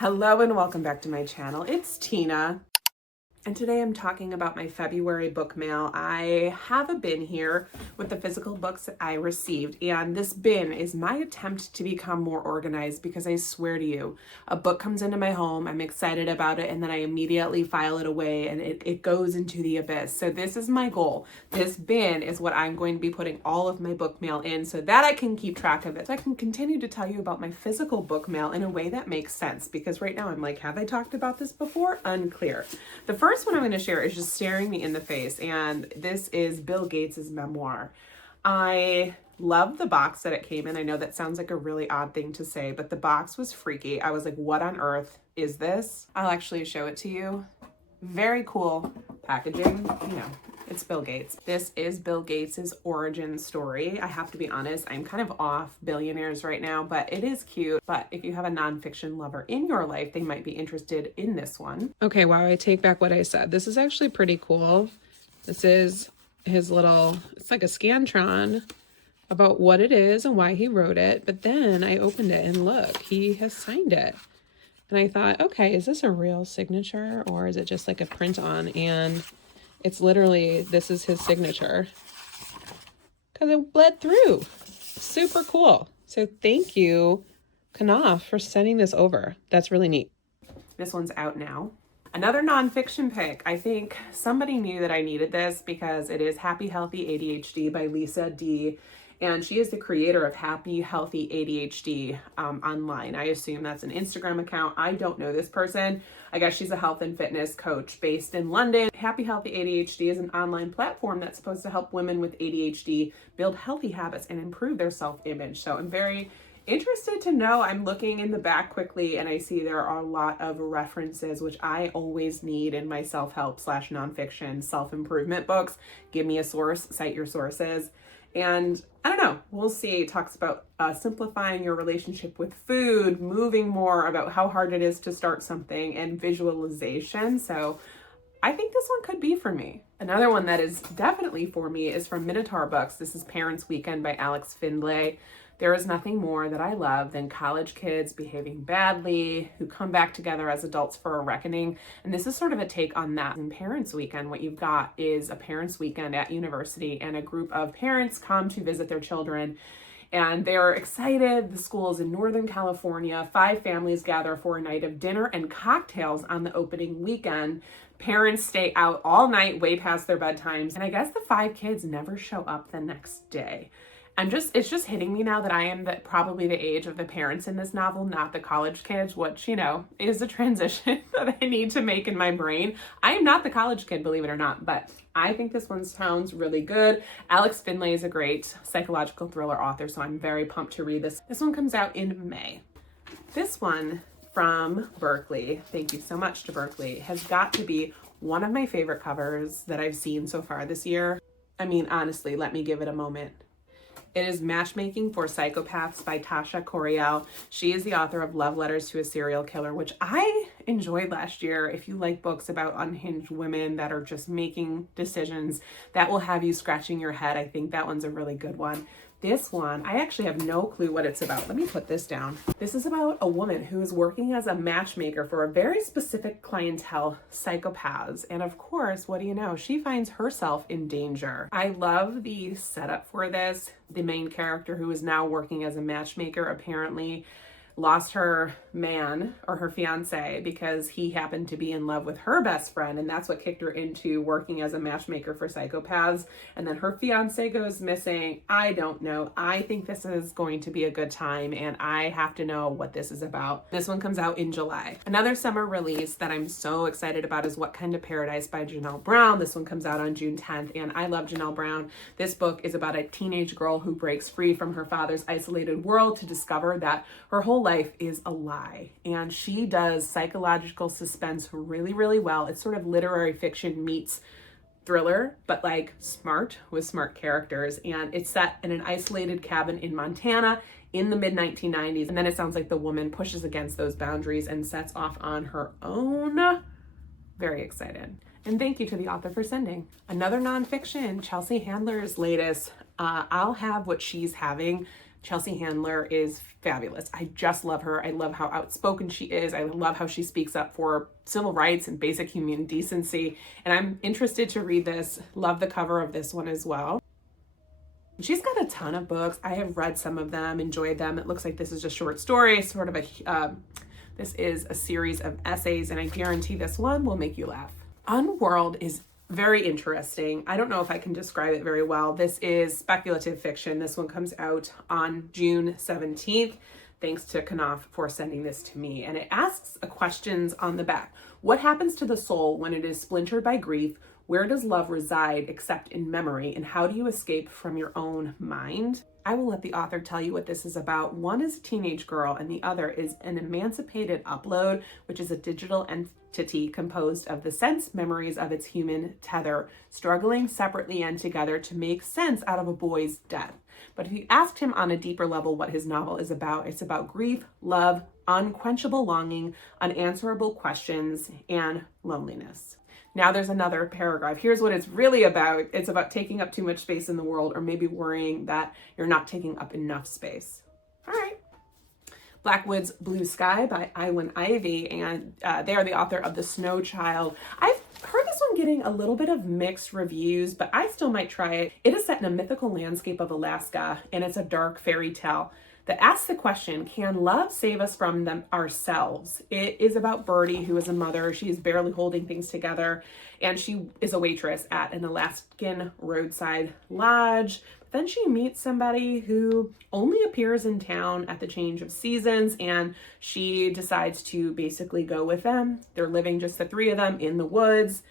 Hello and welcome back to my channel. It's Tina. And today I'm talking about my February book mail. I have a bin here with the physical books that I received, and this bin is my attempt to become more organized because I swear to you, a book comes into my home, I'm excited about it, and then I immediately file it away and it goes into the abyss. So this is my goal. This bin is what I'm going to be putting all of my book mail in so that I can keep track of it. So I can continue to tell you about my physical book mail in a way that makes sense, because right now I'm like, have I talked about this before? Unclear. The first one I'm going to share is just staring me in the face, and this is Bill Gates's memoir. I love the box that it came in. I know that sounds like a really odd thing to say, but the box was freaky. I was like, what on earth is this? I'll actually show it to you. Very cool packaging. You know, it's Bill Gates. This is Bill Gates's origin story. I have to be honest, I'm kind of off billionaires right now, but it is cute. But if you have a nonfiction lover in your life, they might be interested in this one. Okay, wow, I take back what I said. This is actually pretty cool. This is his little, it's like a Scantron about what it is and why he wrote it. But then I opened it and look, he has signed it. And I thought, okay, is this a real signature or is it just like a print on? And it's literally, this is his signature because it bled through. Super cool. So thank you, Knopf, for sending this over. That's really neat. This one's out now. Another nonfiction pick. I think somebody knew that I needed this because it is Happy Healthy ADHD by Lisa D. And she is the creator of Happy Healthy ADHD online. I assume that's an Instagram account. I don't know this person. I guess she's a health and fitness coach based in London. Happy Healthy ADHD is an online platform that's supposed to help women with ADHD build healthy habits and improve their self-image. So I'm very interested to know. I'm looking in the back quickly and I see there are a lot of references, which I always need in my self-help / nonfiction self-improvement books. Give me a source, cite your sources. And I don't know, we'll see. It talks about simplifying your relationship with food, moving more, about how hard it is to start something, and visualization. So I think this one could be for me. Another one that is definitely for me is from Minotaur Books. This is Parents Weekend by Alex Findlay. There is nothing more that I love than college kids behaving badly, who come back together as adults for a reckoning. And this is sort of a take on that. In Parents Weekend, what you've got is a parents' weekend at university, and a group of parents come to visit their children. And they're excited. The school is in Northern California. 5 families gather for a night of dinner and cocktails on the opening weekend. Parents stay out all night, way past their bedtimes. And I guess the 5 kids never show up the next day. It's just hitting me now that I am probably the age of the parents in this novel, not the college kids, which, you know, is a transition that I need to make in my brain. I am not the college kid, believe it or not, but I think this one sounds really good. Alex Findlay is a great psychological thriller author, so I'm very pumped to read this. This one comes out in May. This one from Berkeley, thank you so much to Berkeley, has got to be one of my favorite covers that I've seen so far this year. I mean, honestly, let me give it a moment. It is Matchmaking for Psychopaths by Tasha Coriel. She is the author of Love Letters to a Serial Killer, which I enjoyed last year. If you like books about unhinged women that are just making decisions that will have you scratching your head, I think that one's a really good one. This one, I actually have no clue what it's about. Let me put this down. This is about a woman who is working as a matchmaker for a very specific clientele, psychopaths. And of course, what do you know? She finds herself in danger. I love the setup for this. The main character, who is now working as a matchmaker, apparently lost her man or her fiance because he happened to be in love with her best friend, and that's what kicked her into working as a matchmaker for psychopaths. And then her fiance goes missing. I don't know. I think this is going to be a good time, and I have to know what this is about. This one comes out in July. Another summer release that I'm so excited about is What Kind of Paradise by Janelle Brown. This one comes out on June 10th, and I love Janelle Brown. This book is about a teenage girl who breaks free from her father's isolated world to discover that her whole life is a lie. And she does psychological suspense really, really well. It's sort of literary fiction meets thriller, but like smart, with smart characters. And it's set in an isolated cabin in Montana in the mid-1990s. And then it sounds like the woman pushes against those boundaries and sets off on her own. Very excited. And thank you to the author for sending. Another nonfiction, Chelsea Handler's latest, I'll Have What She's Having. Chelsea Handler is fabulous. I just love her. I love how outspoken she is. I love how she speaks up for civil rights and basic human decency. And I'm interested to read this. Love the cover of this one as well. She's got a ton of books. I have read some of them, enjoyed them. It looks like this is just short stories, sort of this is a series of essays, and I guarantee this one will make you laugh. Unworld is very interesting. I don't know if I can describe it very well. This is speculative fiction. This one comes out on June 17th. Thanks to Knopf for sending this to me. And it asks questions on the back. What happens to the soul when it is splintered by grief? Where does love reside except in memory? And how do you escape from your own mind? I will let the author tell you what this is about. One is a teenage girl and the other is an emancipated upload, which is a digital entity composed of the sense memories of its human tether, struggling separately and together to make sense out of a boy's death. But if you asked him on a deeper level what his novel is about, it's about grief, love, unquenchable longing, unanswerable questions, and loneliness. Now there's another paragraph. Here's what it's really about. It's about taking up too much space in the world, or maybe worrying that you're not taking up enough space. All right. Blackwood's Blue Sky by Iwan Ivey, and they are the author of The Snow Child. I've heard this one getting a little bit of mixed reviews, but I still might try it. It is set in a mythical landscape of Alaska, and it's a dark fairy tale that asks the question, can love save us from them ourselves? It is about Birdie, who is a mother. She is barely holding things together, and she is a waitress at an Alaskan roadside lodge. Then she meets somebody who only appears in town at the change of seasons, and she decides to basically go with them. They're living just the three of them in the woods.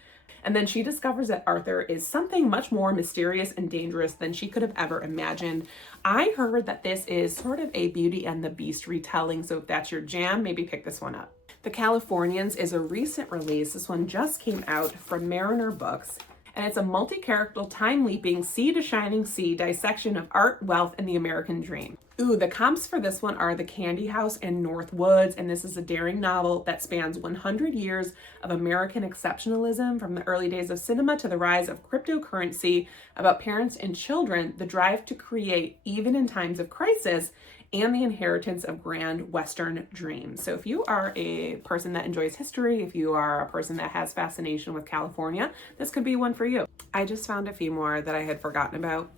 And then she discovers that Arthur is something much more mysterious and dangerous than she could have ever imagined. I heard that this is sort of a Beauty and the Beast retelling, so if that's your jam, maybe pick this one up. The Californians is a recent release. This one just came out from Mariner Books, and it's a multi-character, time-leaping, sea to shining sea dissection of art, wealth, and the American dream. Ooh, the comps for this one are The Candy House and North Woods, and this is a daring novel that spans 100 years of American exceptionalism, from the early days of cinema to the rise of cryptocurrency, about parents and children, the drive to create even in times of crisis, and the inheritance of grand Western dreams. So if you are a person that enjoys history, if you are a person that has fascination with California, this could be one for you. I just found a few more that I had forgotten about.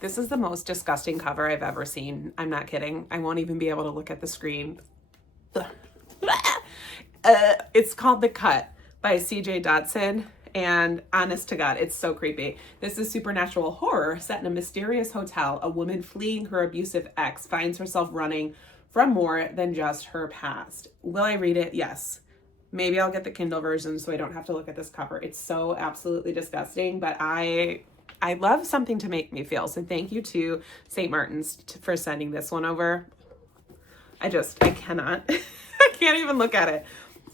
This is the most disgusting cover I've ever seen. I'm not kidding. I won't even be able to look at the screen. It's called The Cut by C.J. Dodson. And honest to God, it's so creepy. This is supernatural horror set in a mysterious hotel. A woman fleeing her abusive ex finds herself running from more than just her past. Will I read it? Yes. Maybe I'll get the Kindle version so I don't have to look at this cover. It's so absolutely disgusting, but I love something to make me feel. So thank you to St. Martin's for sending this one over. I cannot. I can't even look at it.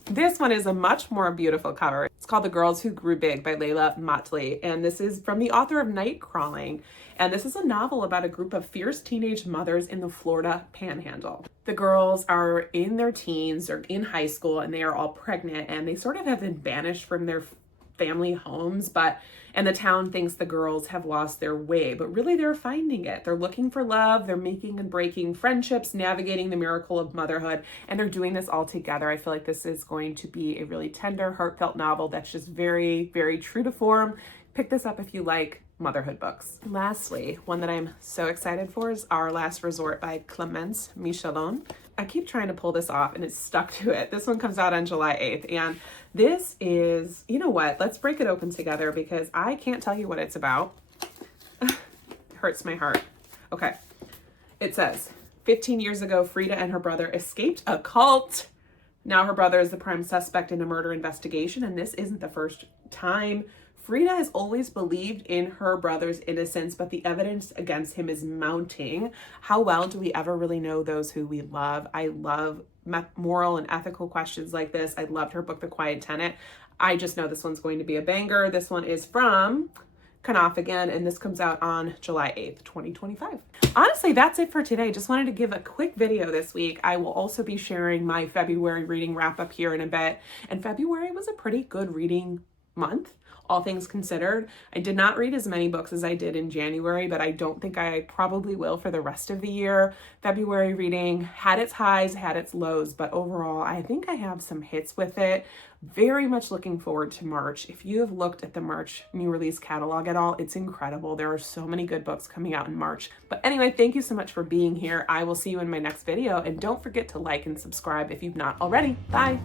This one is a much more beautiful cover. It's called The Girls Who Grew Big by Layla Motley. And this is from the author of Night Crawling. And this is a novel about a group of fierce teenage mothers in the Florida Panhandle. The girls are in their teens or in high school, and they are all pregnant, and they sort of have been banished from their family homes, and the town thinks the girls have lost their way, but really they're finding it. They're looking for love, they're making and breaking friendships, navigating the miracle of motherhood, and they're doing this all together. I feel like this is going to be a really tender, heartfelt novel that's just very, very true to form. Pick this up if you like motherhood books. Lastly, one that I'm so excited for is Our Last Resort by Clemence Michelon. I keep trying to pull this off and it's stuck to it. This one comes out on July 8th. And this is, you know what? Let's break it open together because I can't tell you what it's about. It hurts my heart. Okay. It says, 15 years ago, Frida and her brother escaped a cult. Now her brother is the prime suspect in a murder investigation, and this isn't the first time. Frida has always believed in her brother's innocence, but the evidence against him is mounting. How well do we ever really know those who we love? I love moral and ethical questions like this. I loved her book, The Quiet Tenant. I just know this one's going to be a banger. This one is from Knopf again, and this comes out on July 8th, 2025. Honestly, that's it for today. Just wanted to give a quick video this week. I will also be sharing my February reading wrap up here in a bit. And February was a pretty good reading month, all things considered. I did not read as many books as I did in January, but I don't think I probably will for the rest of the year. February reading had its highs, had its lows, but overall, I think I have some hits with it. Very much looking forward to March. If you have looked at the March new release catalog at all, it's incredible. There are so many good books coming out in March. But anyway, thank you so much for being here. I will see you in my next video, and don't forget to like and subscribe if you've not already. Bye.